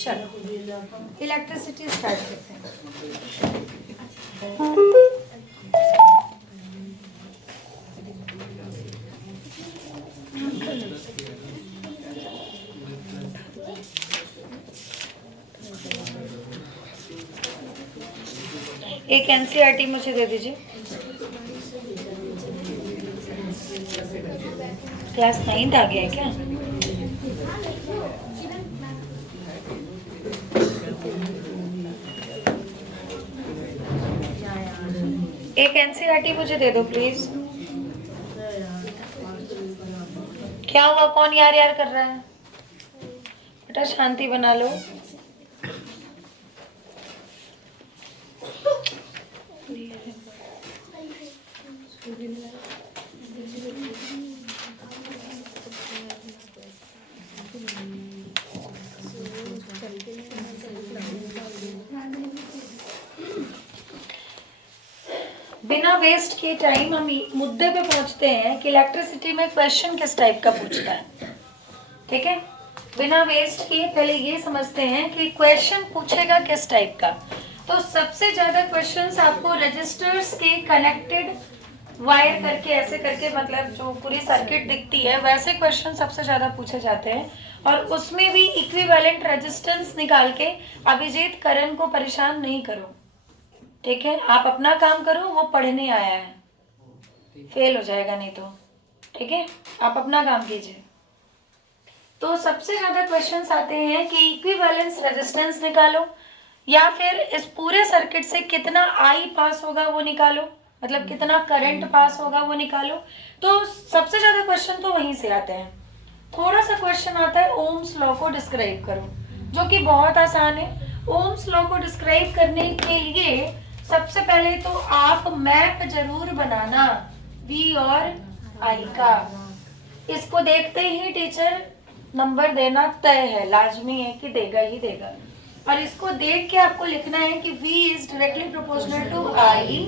चलो electricity start करते हैं। एक एनसीईआरटी मुझे दे दीजिए, क्लास 9 आ गया है क्या? एक एनसीईआरटी मुझे दे दो प्लीज। क्या हुआ, कौन यार यार कर रहा है? बेटा शांति बना लो। बिना वेस्ट के टाइम हम मुद्दे पे पहुंचते हैं कि इलेक्ट्रिसिटी में क्वेश्चन किस टाइप का पूछता है। ठीक है, बिना वेस्ट किए पहले ये समझते हैं कि क्वेश्चन पूछेगा किस टाइप का। तो सबसे ज्यादा क्वेश्चंस आपको रजिस्टर्स के कनेक्टेड वायर करके ऐसे करके, मतलब जो पूरी सर्किट दिखती है वैसे क्वेश्चन सबसे ज्यादा पूछे जाते हैं। और उसमें भी इक्विवेलेंट रेजिस्टेंस निकाल के अभिजीत करण को परेशान नहीं करो। ठीक है, आप अपना काम करो, वो पढ़ने आया है, फेल हो जाएगा नहीं तो। ठीक है, आप अपना काम कीजिए। तो सबसे ज्यादा क्वेश्चंस आते हैं कि इक्विवेलेंस रेजिस्टेंस निकालो, या फिर इस पूरे सर्किट से कितना आई पास होगा वो निकालो, मतलब कितना करंट पास होगा वो निकालो। तो सबसे ज्यादा क्वेश्चन तो वहीं से आते हैं। थोड़ा सा क्वेश्चन आता है ओम्स लॉ को डिस्क्राइब करो, जो कि बहुत आसान है। ओम्स लॉ को डिस्क्राइब करने के लिए सबसे पहले तो आप मैप जरूर बनाना V और I का। इसको देखते ही टीचर नंबर देना तय है, लाजमी है कि देगा ही देगा। और इसको देख के आपको लिखना है कि V is directly proportional to I,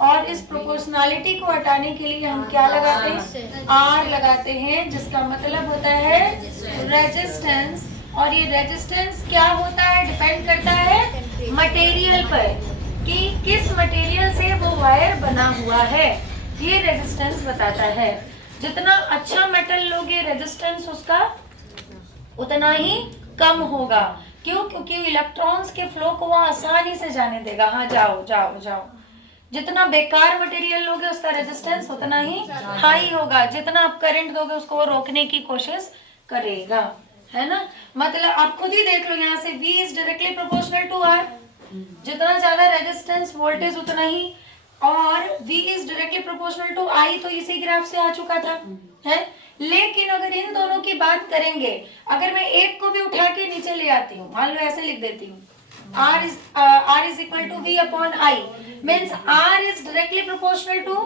और इस प्रोपोर्शनलिटी को हटाने के लिए हम क्या लगाते हैं, R लगाते हैं, जिसका मतलब होता है रेजिस्टेंस। और ये रेजिस्टेंस क्या होता है, डिपेंड करता है मटेरियल पर, कि किस मटेरियल से वो वायर बना हुआ है, ये रेजिस्टेंस बताता है। जितना अच्छा मेटल लोगे रेजिस्टेंस उसका उतना ही कम होगा। क्यों? क्योंकि इलेक्ट्रॉन्स के फ्लो को वो आसानी से जाने देगा। हाँ जाओ जाओ जाओ। जितना बेकार मटेरियल लोगे उसका रेजिस्टेंस उतना ही हाई होगा। जितना आप करंट दोगे उसको वो रोकने की कोशिश करेगा, है ना। मतलब आप खुद ही देख लो, यहाँ से V is directly proportional to R, जितना ज्यादा रेजिस्टेंस वोल्टेज उतना ही, और V is directly proportional to I, तो इसी ग्राफ से आ चुका था, है। लेकिन अगर इन दोनों की बात करेंगे, अगर मैं एक को भी उठा के नीचे ले आती हूँ, मान लो ऐसे लिख देती हूँ, R is equal to V upon I, means R is directly proportional to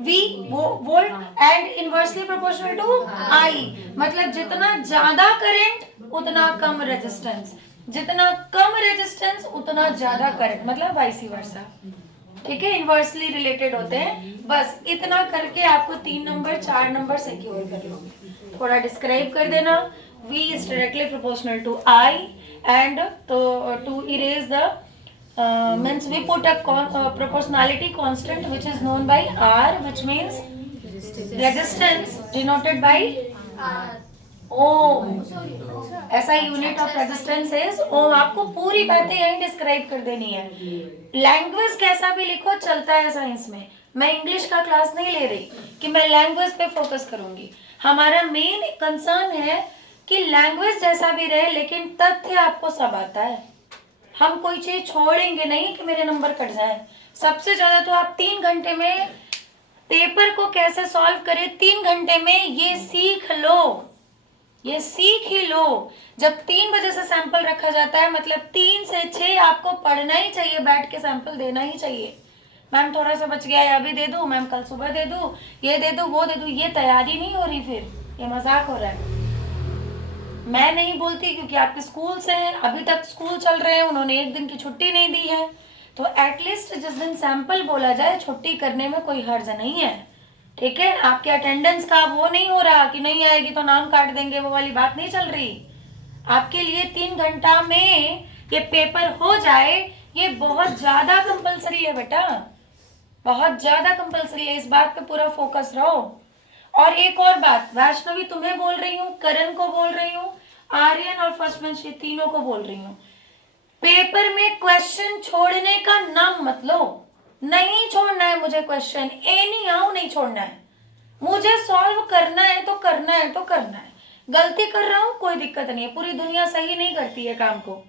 V volt and inversely proportional to I। मतलब जितना ज्यादा करंट उतना कम रेजिस्टेंस, जितना कम रेजिस्टेंस उतना ज्यादा करंट, मतलब वाइस वर्सा। ठीक है, इनवर्सली रिलेटेड होते हैं। बस इतना करके आपको 3 नंबर 4 नंबर सिक्योर कर लो। थोड़ा डिस्क्राइब कर देना, V is directly proportional to I, and to erase the means we put a proportionality constant which is known by R, which means resistance denoted by ओम। ऐसा यूनिट ऑफ रेजिस्टेंस इज ओम। आपको पूरी बातें यहीं describe कर देनी है। Language कैसा भी लिखो चलता है साइंस में। मैं इंग्लिश का क्लास नहीं ले रही कि मैं लैंग्वेज पे फोकस करूंगी। हमारा मेन कंसर्न है कि लैंग्वेज जैसा भी रहे लेकिन तथ्य आपको सब आता है। हम कोई चीज छोड़ेंगे नहीं कि मेरे नंबर कट जाए। सबसे ज्यादा तो आप 3 घंटे में पेपर को कैसे सॉल्व करें, 3 घंटे में ये सीख लो, ये सीख ही लो। जब 3 बजे से सैंपल रखा जाता है, मतलब 3 से 6 आपको पढ़ना ही चाहिए, बैठ के सैंपल देना ही चाहिए। मैम थोड़ा सा बच गया है, अभी दे दूं, मैम कल सुबह दे दूं, ये दे दूं, वो दे दूं, ये तैयारी नहीं हो रही, फिर ये मजाक हो रहा है। मैं नहीं बोलती क्योंकि आपके स्कूल से हैं, अभी तक स्कूल चल रहे हैं, उन्होंने 1 दिन की छुट्टी नहीं दी है, तो एटलीस्ट जिस दिन सैंपल बोला जाए छुट्टी करने में कोई हर्ज नहीं है। ठीक है, आपके अटेंडेंस का वो नहीं हो रहा कि नहीं आएगी तो नाम काट देंगे, वो वाली बात नहीं चल रही। आपके लिए 3 घंटा में ये पेपर हो जाए, ये बहुत ज्यादा कंपलसरी है बेटा, बहुत ज्यादा कंपलसरी है। इस बात पे पूरा फोकस रहो। और एक और बात, वैष्णवी तुम्हें बोल रही हूँ, करण को बोल रही हूँ, आर्यन और फर्स्ट बेंच तीनों को बोल रही हूँ, पेपर में क्वेश्चन छोड़ने का नाम मत लो। नहीं छोड़ना है मुझे क्वेश्चन, एनी हाउ नहीं छोड़ना है। मुझे सॉल्व करना है तो करना है तो करना है। गलती कर रहा हूँ कोई दिक्कत नहीं है, पूरी दुनिया सही नहीं करती है काम को।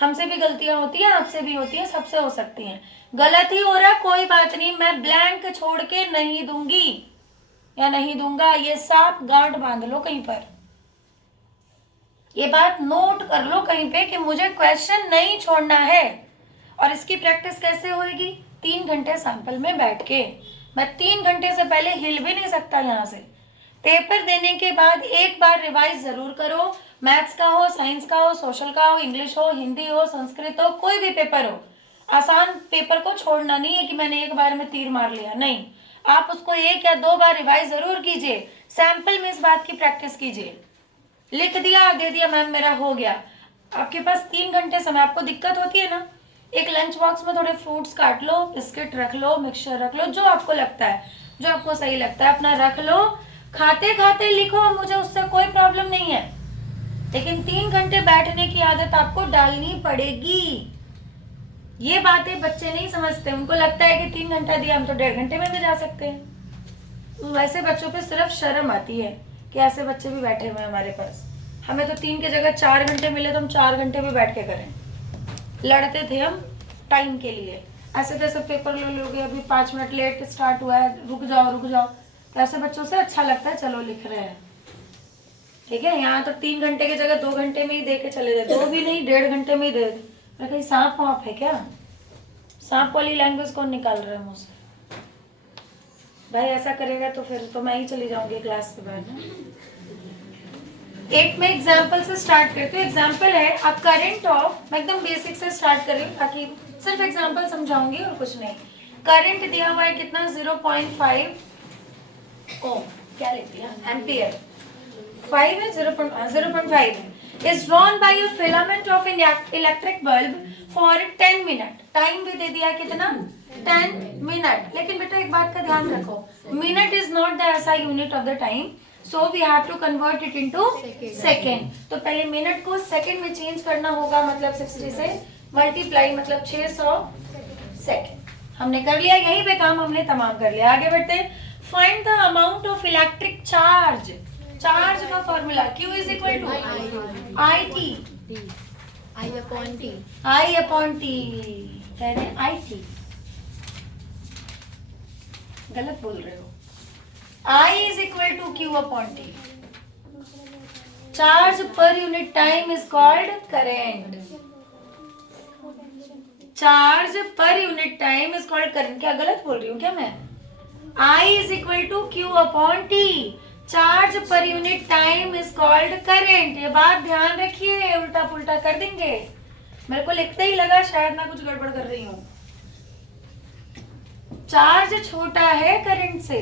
हमसे भी गलतियां होती हैं, आपसे भी होती हैं, सबसे हो सकती हैं। गलत ही हो रहा कोई बात नहीं, मैं ब्लैंक छोड़ के नहीं दूंगी या नहीं दूंगा। ये साफ गांठ बांध लो कहीं पर, ये बात नोट कर लो कहीं पे कि मुझे क्वेश्चन नहीं छोड़ना है। और इसकी प्रैक्टिस कैसे होगी? 3 घंटे सैंपल में बैठ के। मैं 3 घंटे से पहले हिल भी नहीं सकता यहाँ से। पेपर देने के बाद एक बार रिवाइज जरूर करो, मैथ्स का हो, साइंस का हो, सोशल का हो, इंग्लिश हो, हिंदी हो, संस्कृत हो, कोई भी पेपर हो। आसान पेपर को छोड़ना नहीं है कि मैंने एक बार में तीर मार लिया, नहीं। आप उसको 1 या 2 बार रिवाइज जरूर कीजिए, सैंपल में इस बात की प्रैक्टिस कीजिए। लिख दिया, दे दिया, मैम मेरा हो गया। आपके पास 3 घंटे समय, आपको दिक्कत होती है ना, एक लंच बॉक्स में थोड़े फ्रूट्स काट लो, बिस्किट रख लो, मिक्सचर रख लो, जो आपको लगता है, जो आपको सही लगता है अपना रख लो। खाते खाते लिखो, मुझे उससे कोई प्रॉब्लम नहीं है, लेकिन 3 घंटे बैठने की आदत आपको डालनी पड़ेगी। ये बातें बच्चे नहीं समझते, उनको लगता है कि 3 घंटा दिया, हम तो 1.5 घंटे में भी जा सकते हैं। वैसे बच्चों पे सिर्फ शर्म आती है कि ऐसे बच्चे भी बैठे हुए हैं हमारे पास। हमें तो 3 की जगह 4 घंटे मिले तो हम 4 घंटे भी बैठ के करें। लड़ते थे हम टाइम के लिए, ऐसे तैसे पेपर ले लोगे, अभी 5 मिनट लेट स्टार्ट हुआ है, रुक जाओ रुक जाओ। तो ऐसे बच्चों से अच्छा लगता है, चलो लिख रहे हैं, ठीक है। यहाँ तो 3 घंटे की जगह 2 घंटे में ही दे के चले जाते, 2 भी नहीं 1.5 घंटे में ही दे देते। मैं कहीं सांप वाप है क्या? सांप वाली लैंग्वेज कौन निकाल रहा है मुंह से? भाई ऐसा करेगा तो फिर तो मैं ही चली जाऊंगी क्लास के बाद ना। एक मैं एग्जाम्पल से स्टार्ट करती हूँ। एग्जाम्पल है अ करंट ऑफ, मैं एकदम बेसिक से स्टार्ट कर रही हूँ ताकि सिर्फ एग्जाम्पल समझाऊंगी और कुछ नहीं। करंट दिया हुआ है कितना, 0.5 ओम, क्या लेती है एम्पियर, 5 है, 0.5 is drawn by a filament of an electric bulb for 10 minute। Time भी दे दिया कितना, 10 मिनट। लेकिन बेटा एक बात का ध्यान रखो, minute is not the SI unit of the time, so we have to convert it into second. तो पहले मिनट को सेकेंड में चेंज करना होगा, मतलब 60 से मल्टीप्लाई, मतलब 600 सेकेंड। हमने कर लिया, यहीं पे काम हमने तमाम कर लिया। आगे बढ़ते हैं। Find the amount of electric charge. Charge का formula Q is equal to IT, I upon T, कह रहे हैं IT, गलत बोल रहे हो। I is equal to Q upon T। Charge per unit time is called current. Charge per unit time is called current. क्या गलत बोल रही हूँ क्या मैं? I is equal to Q upon T। Charge per unit time is called current. ये बात ध्यान रखिए, उल्टा पुल्टा कर देंगे। मेरे को लिखते ही लगा शायद मैं कुछ गड़बड़ कर रही हूँ। चार्ज छोटा है करंट से।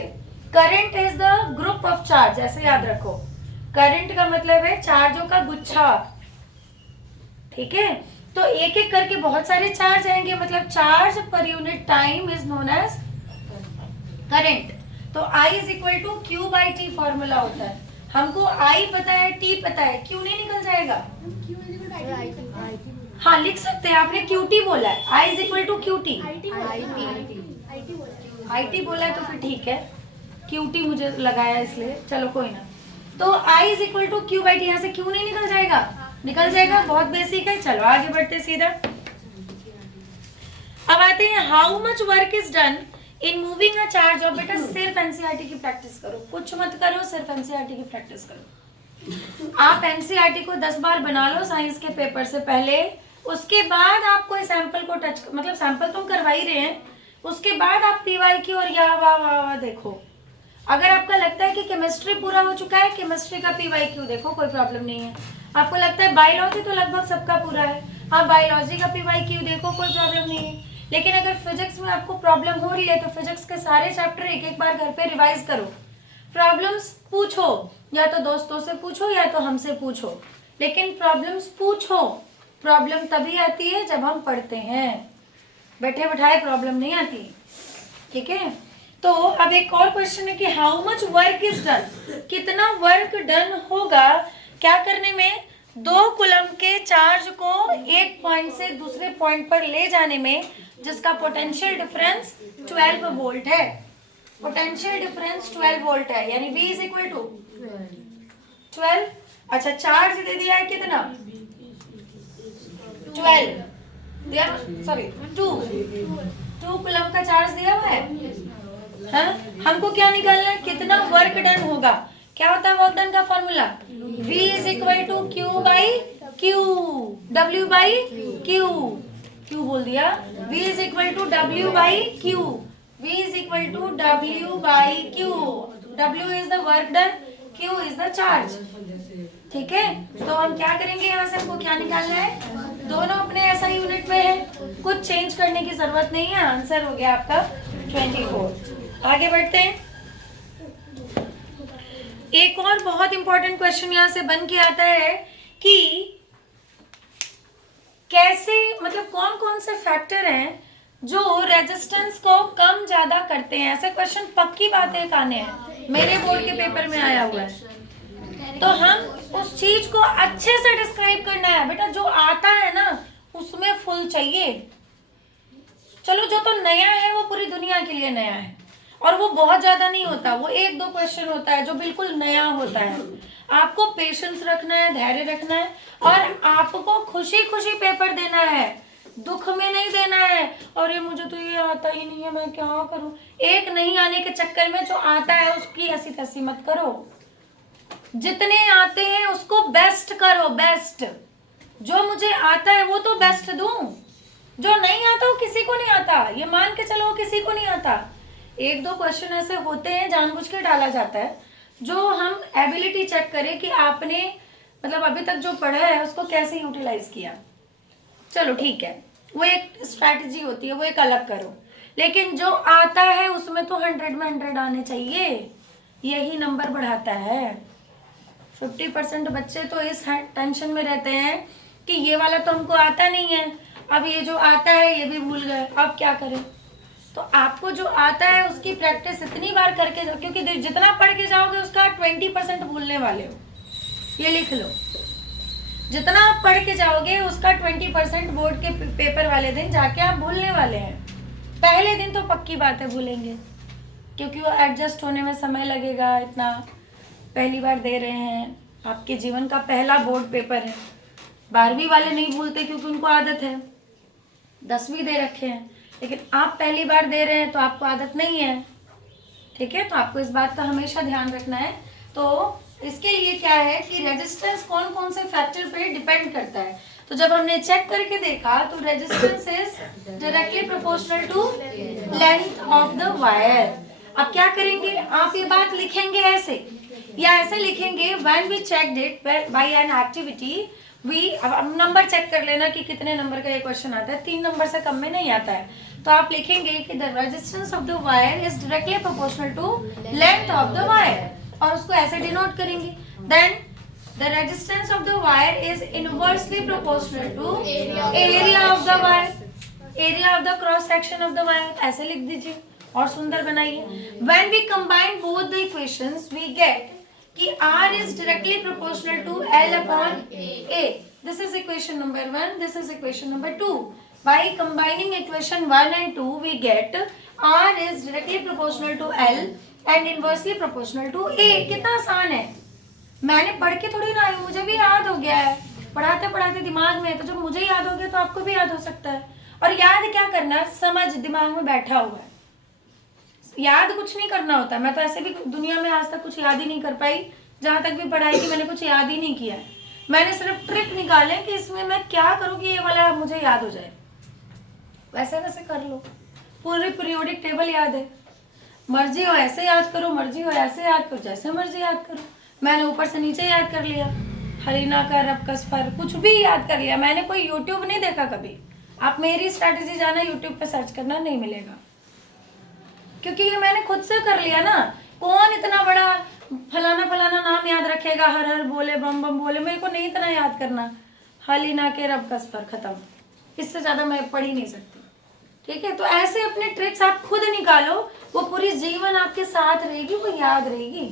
Current is the group of charge, ऐसे याद रखो। करंट का मतलब है चार्जों का गुच्छा, ठीक है। तो एक एक करके बहुत सारे चार्ज आएंगे, मतलब charge per unit time is known as current. तो I is equal to Q by T formula होता है। हमको I पता है, T पता है, Q नहीं निकल जाएगा? हाँ लिख सकते हैं, आपने QT बोला है, I is equal to QT। IT बोला है तो फिर ठीक है, QT मुझे लगाया इसलिए, चलो कोई ना। तो I is equal to Q by T, यहाँ से Q नहीं निकल जाएगा? निकल जाएगा, बहुत बेसिक है। चलो आगे बढ़ते सीधा। अब आते हैं how much work is done in moving a charge. और बेटा सिर्फ एनसीईआरटी की प्रैक्टिस करो, कुछ मत करो, सिर्फ एनसीईआरटी की प्रैक्टिस करो। आप एनसीईआरटी को 10 बार बना लो साइंस के पेपर से पहले, उसके बाद आप कोई सैंपल को टच, मतलब सैंपल तुम करवा ही रहे हैं, उसके बाद आप पीवाईक्यू और या वाह वाह वाह देखो। अगर आपका लगता है कि केमिस्ट्री पूरा हो चुका है, केमिस्ट्री का पीवाईक्यू देखो, कोई प्रॉब्लम नहीं है। आपको लगता है बायोलॉजी तो लगभग सबका पूरा है, हाँ बायोलॉजी का पीवाईक्यू देखो, कोई प्रॉब्लम नहीं है। लेकिन अगर फिजिक्स में आपको प्रॉब्लम हो रही है तो फिजिक्स के सारे चैप्टर एक एक बार घर पे रिवाइज करो। प्रॉब्लम्स पूछो, या तो दोस्तों से पूछो या तो हमसे पूछो, लेकिन प्रॉब्लम्स पूछो। प्रॉब्लम तभी आती है जब हम पढ़ते हैं, बैठे बैठाए प्रॉब्लम नहीं आती। ठीक है, तो अब एक और क्वेश्चन है कि how much work is done, कितना वर्क डन होगा क्या करने में, 2 कूलम के चार्ज को एक पॉइंट से दूसरे पॉइंट पर ले जाने में, जिसका पोटेंशियल डिफरेंस 12 वोल्ट है। पोटेंशियल डिफरेंस 12 वोल्ट है, यानी V इज इक्वल टू 12। अच्छा, चार्ज दे दिया है कितना, 12 दिया, सॉरी 2 कूलम का चार्ज दिया हुआ है। हाँ, हमको क्या निकालना है, कितना वर्क डन होगा। क्या होता है वर्क डन का formula, V is equal to Q by Q, W by Q, Q बोल दिया, V is equal to W by Q, V is equal to W by Q, W is the work done, Q is the charge. ठीक है, तो हम क्या करेंगे, यहाँ से हमको क्या निकालना है, दोनों अपने ऐसा यूनिट में है, कुछ चेंज करने की जरूरत नहीं है। आंसर हो गया आपका 24। आगे बढ़ते हैं, एक और बहुत इंपॉर्टेंट क्वेश्चन यहाँ से बन के आता है कि कैसे, मतलब कौन कौन से फैक्टर हैं जो रेजिस्टेंस को कम ज्यादा करते हैं। ऐसे क्वेश्चन पक्की बात है आने हैं, मेरे बोर्ड के पेपर में आया हुआ है। तो हम उस चीज को अच्छे से डिस्क्राइब करना है बेटा, जो आता है ना उसमें फुल चाहिए। चलो, जो तो नया है वो पूरी दुनिया के लिए नया है, और वो बहुत ज्यादा नहीं होता, वो 1-2 क्वेश्चन होता है जो बिल्कुल नया होता है। आपको पेशेंस रखना है, धैर्य रखना है, और आपको खुशी खुशी पेपर देना है, दुख में नहीं देना है। और ये मुझे तो ये आता ही नहीं है, मैं क्या करूं। एक नहीं आने के चक्कर में जो आता है उसकी ऐसी तैसी मत करो, जितने आते हैं उसको बेस्ट करो, बेस्ट। जो मुझे आता है वो तो बेस्ट दूं, जो नहीं आता वो किसी को नहीं आता, ये मान के चलो किसी को नहीं आता। 1-2 क्वेश्चन ऐसे होते हैं जानबूझ के डाला जाता है, जो हम एबिलिटी चेक करें कि आपने मतलब अभी तक जो पढ़ा है उसको कैसे यूटिलाइज किया। चलो ठीक है, वो एक स्ट्रैटेजी होती है, वो एक अलग करो, लेकिन जो आता है उसमें तो 100 में 100 आने चाहिए, यही नंबर बढ़ाता है। 50% बच्चे तो इस टेंशन में रहते हैं कि ये वाला तो हमको आता नहीं है, अब ये जो आता है ये भी भूल गए, अब क्या करें। तो आपको जो आता है उसकी प्रैक्टिस इतनी बार करके जाओ, क्योंकि जितना पढ़ के जाओगे उसका 20% भूलने वाले हो, ये लिख लो। जितना आप पढ़ के जाओगे उसका 20% बोर्ड के पेपर वाले दिन जाके आप भूलने वाले हैं। पहले दिन तो पक्की बात है भूलेंगे, क्योंकि वो एडजस्ट होने में समय लगेगा इतना, पहली बार दे रहे हैं, आपके जीवन का पहला बोर्ड पेपर है। 12वीं वाले नहीं भूलते क्योंकि उनको आदत है, 10वीं दे रखे हैं, लेकिन आप पहली बार दे रहे हैं तो आपको आदत नहीं है। ठीक है, तो आपको इस बात का हमेशा ध्यान रखना है। तो इसके लिए क्या है कि रेजिस्टेंस कौन कौन से फैक्टर पे डिपेंड करता है। तो जब हमने चेक करके देखा तो resistance is directly proportional to length of the wire. अब क्या करेंगे, आप ये बात लिखेंगे ऐसे या ऐसे लिखेंगे, when we checked it by an activity we, अब नंबर चेक कर लेना कि कितने नंबर का ये क्वेश्चन आता है, 3 नंबर से कम में नहीं आता है। तो आप लिखेंगे कि the resistance of the wire is directly proportional to length of the wire, और उसको ऐसे डिनोट करेंगे। Then the resistance of the wire is inversely proportional to area of the wire, area of the cross section of the wire, ऐसे लिख दीजिए और सुंदर बनाइए। When we combine both the equations we get कि R is directly proportional to L upon A. This is equation number 1. This is equation number 2. By combining equation 1 and 2, we get R is directly proportional to L and inversely proportional to A. कितना आसान है, मैंने पढ़ के थोड़ी ना आई, मुझे भी याद हो गया है, पढ़ाते पढ़ाते दिमाग में। तो जब मुझे याद हो गया तो आपको भी याद हो सकता है। और याद क्या करना, समझ दिमाग में बैठा हुआ है, याद कुछ नहीं करना होता। मैं तो ऐसे भी दुनिया में आज तक कुछ याद ही नहीं कर पाई, जहां तक भी पढ़ाई की मैंने कुछ याद ही नहीं किया है। मैंने सिर्फ ट्रिक निकाले कि इसमें मैं क्या करूँ कि ये वाला मुझे याद हो जाए, वैसे वैसे कर लो। पूरी पीरियोडिक टेबल याद है, मर्जी हो ऐसे याद करो, मर्जी हो ऐसे याद करो, जैसे मर्जी याद करो। मैंने ऊपर से नीचे याद कर लिया, हरीना का रबकस पर कुछ भी याद कर लिया। मैंने कोई यूट्यूब नहीं देखा कभी, आप मेरी स्ट्रैटेजी जाना यूट्यूब पे सर्च करना, नहीं मिलेगा, क्योंकि ये मैंने खुद से कर लिया ना। कौन इतना बड़ा फलाना फलाना नाम याद रखेगा, हर हर बोले, बम बम बोले, मेरे को नहीं इतना याद करना, हलीना के रब कस पर खत्म, इससे ज़्यादा मैं पढ़ ही नहीं सकती। ठीक है, तो ऐसे अपने ट्रिक्स आप खुद निकालो, वो पूरी जीवन आपके साथ रहेगी, वो याद रहेगी।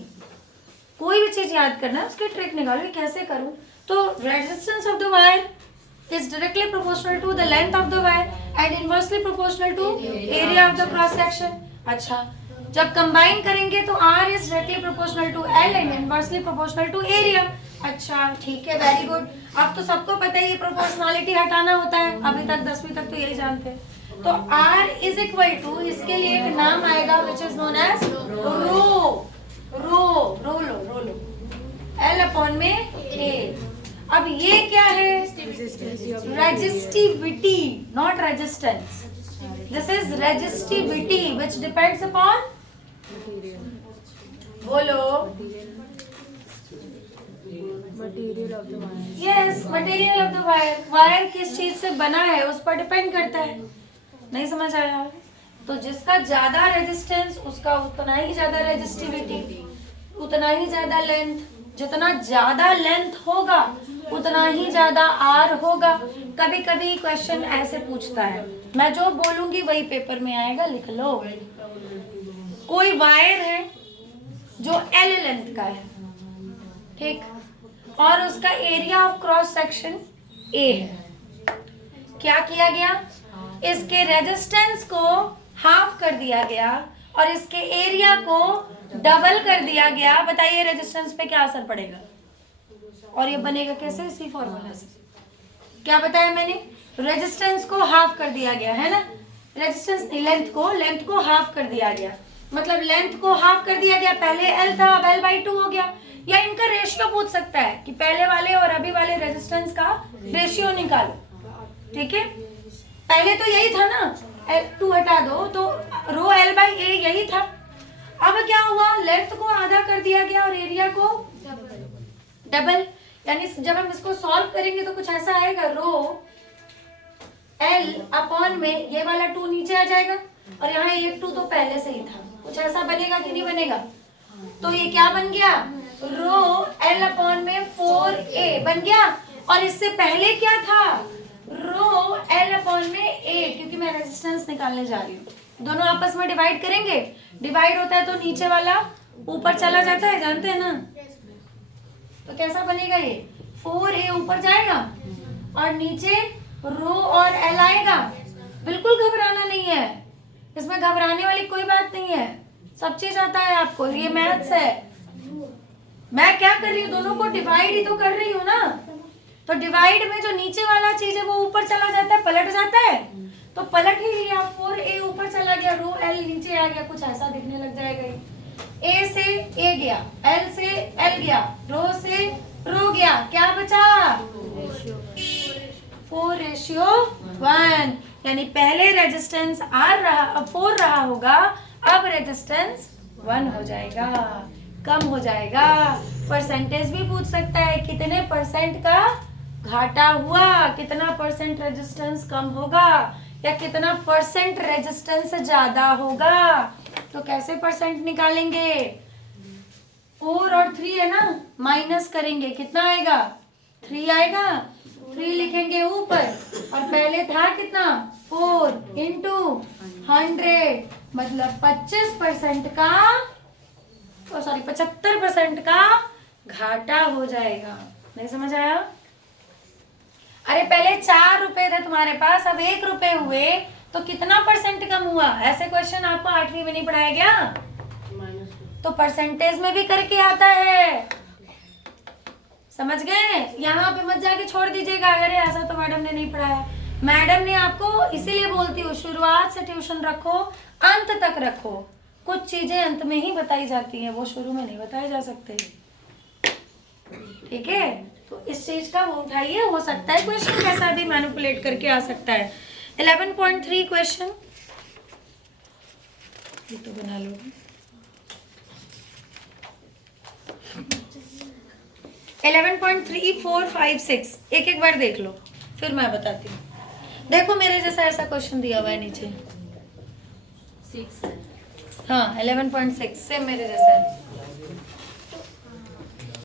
कोई भी चीज़ याद करना है उसके ट्रिक निकालो, ये कैसे करूँ। तो resistance of the wire is directly proportional to the length of the wire and inversely proportional to area of the cross section। अच्छा, जब कंबाइन करेंगे तो R is directly proportional to L and inversely proportional to area। अच्छा ठीक है, very good. अब तो सबको पता है ये प्रोपोर्शनलिटी हटाना होता है, अभी तक 10वीं तक तो यही जानते हैं। तो R इज इक्वल टू, इसके लिए एक नाम आएगा which is known as rho L upon में A। अब ये क्या है, resistivity, not resistance. This is resistivity which depends upon, बोलो, material of the wire. Yes, material of the wire. Wire किस चीज से बना है उस पर डिपेंड करता है। नहीं समझ आया? तो जिसका ज्यादा रेजिस्टेंस उसका उतना ही ज्यादा रेजिस्टिविटी, उतना ही ज्यादा लेंथ। जितना ज्यादा लेंथ होगा उतना ही ज्यादा आर होगा। कभी कभी क्वेश्चन ऐसे पूछता है, मैं जो बोलूंगी वही पेपर में आएगा, लिख लो। कोई वायर है जो एल लेंथ का है, ठीक, और उसका area of cross section A है। क्या किया गया, इसके रेजिस्टेंस को हाफ कर दिया गया और इसके एरिया को डबल कर दिया गया। बताइए रेजिस्टेंस पे क्या असर पड़ेगा, और ये बनेगा कैसे, इसी फॉर्मूला से। क्या बताया मैंने, रेजिस्टेंस को हाफ कर दिया गया है ना, रेजिस्टेंस नहीं, लेंथ को हाफ कर दिया गया, मतलब लेंथ को हाफ कर दिया गया। पहले एल था, अब L/2 हो गया। या इनका रेशियो पूछ सकता है कि पहले वाले और अभी वाले रेजिस्टेंस का रेशियो निकालो। ठीक है, पहले तो यही था ना, L2 हटा दो तो रो L/A यही था। अब क्या हुआ, लेंथ को आधा कर दिया गया और एरिया को डबल। यानी जब हम इसको सॉल्व करेंगे तो कुछ ऐसा आएगा, रो L अपॉन में ये वाला 2 नीचे आ जाएगा और यहाँ ये 2 तो पहले से ही था। कुछ ऐसा बनेगा कि नहीं बनेगा? तो ये क्या बन गया, रो L अपॉन में 4A बन गया। और इससे पहले क्या था, रो L अपॉन में A, क्योंकि मैं रेजिस्टेंस निकालने जा रही हूँ। दोनों आपस में डिवाइड करेंगे, डिवाइड होता है तो नीचे वाला ऊपर चला जाता है, जानते हैं ना। तो कैसा बनेगा, ये 4A ऊपर जाएगा और नीचे रो और L आएगा। बिल्कुल घबराना नहीं है, इसमें घबराने वाली कोई बात नहीं है, सब चीज आता है आपको, ये मैथ्स है। मैं क्या कर रही हूँ, दोनों को डिवाइड ही तो कर रही हूँ ना। तो डिवाइड में जो नीचे वाला चीज है वो ऊपर चला जाता है, पलट जाता है, तो पलट ही लिया, 4A ऊपर चला गया, रो L नीचे आ गया, कुछ ऐसा दिखने लग जाएगा। A से A गया, L से L गया, रो से रो गया, क्या बचा, 4:1। यानी पहले रेजिस्टेंस R रहा, अब 4 रहा होगा, अब रेजिस्टेंस 1 हो जाएगा, कम हो जाएगा। परसेंटेज भी पूछ सकता है, कितने परसेंट का घाटा हुआ, कितना परसेंट रेजिस्टेंस कम होगा, या कितना परसेंट रेजिस्टेंस ज्यादा होगा। तो कैसे परसेंट निकालेंगे, 4 और 3 है ना, माइनस करेंगे, कितना आएगा, 3 आएगा। 3 लिखेंगे ऊपर, और पहले था कितना, 4 इंटू 100, मतलब 25% का, सॉरी 75% का घाटा हो जाएगा। नहीं समझ आया? अरे पहले 4 रुपए थे तुम्हारे पास, अब 1 रुपए हुए, तो कितना परसेंट कम हुआ। ऐसे क्वेश्चन आपको 8वीं में नहीं पढ़ाया गया? तो परसेंटेज में भी करके आता है, समझ गए? यहाँ पे मत जाके छोड़ दीजिएगा, अरे ऐसा तो मैडम ने नहीं पढ़ाया। मैडम ने आपको, इसीलिए बोलती हूँ शुरुआत से ट्यूशन रखो, अंत तक रखो। कुछ चीजें अंत में ही बताई जाती हैं, वो शुरू में नहीं बताए जा सकते। ठीक है, तो इस चीज का वो उठाइए, हो सकता है क्वेश्चन कैसा भी मैनिपुलेट करके आ सकता है। 11.3 क्वेश्चन, ये तो बना लो। 11.3, 4, 5, 6 एक एक बार देख लो, फिर मैं बताती हूँ। देखो मेरे जैसा ऐसा क्वेश्चन दिया हुआ है नीचे, 6, हाँ 11.6 से मेरे जैसा है।